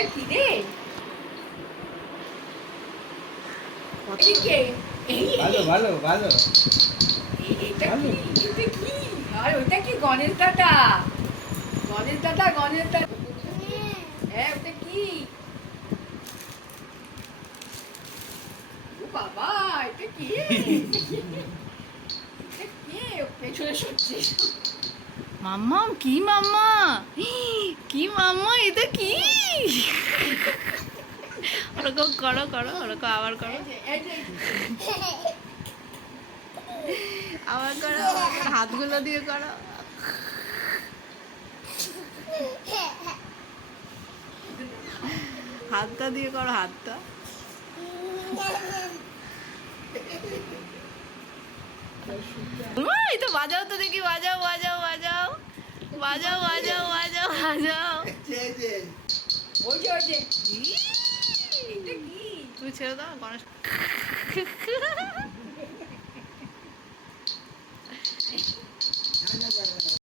এটা কি রে? এদিকে ভালো ভালো ভালো। এটা কি? এটা কি? আর ওটা কি? গণেশ দাদা, গণেশ দাদা, গণেশ দাদা। হ্যাঁ, ওটা কি? ও বাবা, এটা কি? এটা কি? পেছনে সরছে। মাম্মা কি? মাম্মা কি? মাম্মা এটা কি? ওরকম করো করো, ওরকম আবার করো, আবার করো, হাতগুলো দিয়ে করো। হাতটা দিয়ে করো, হাতটা। এই তো বাজাও তো দেখি, বাজাও বাজাও বাজাও বাজাও বাজাও বাজাও বাজাও। ওই যে ওই যে এটা কি? তুমি ছেড়ে দাও গণেশ।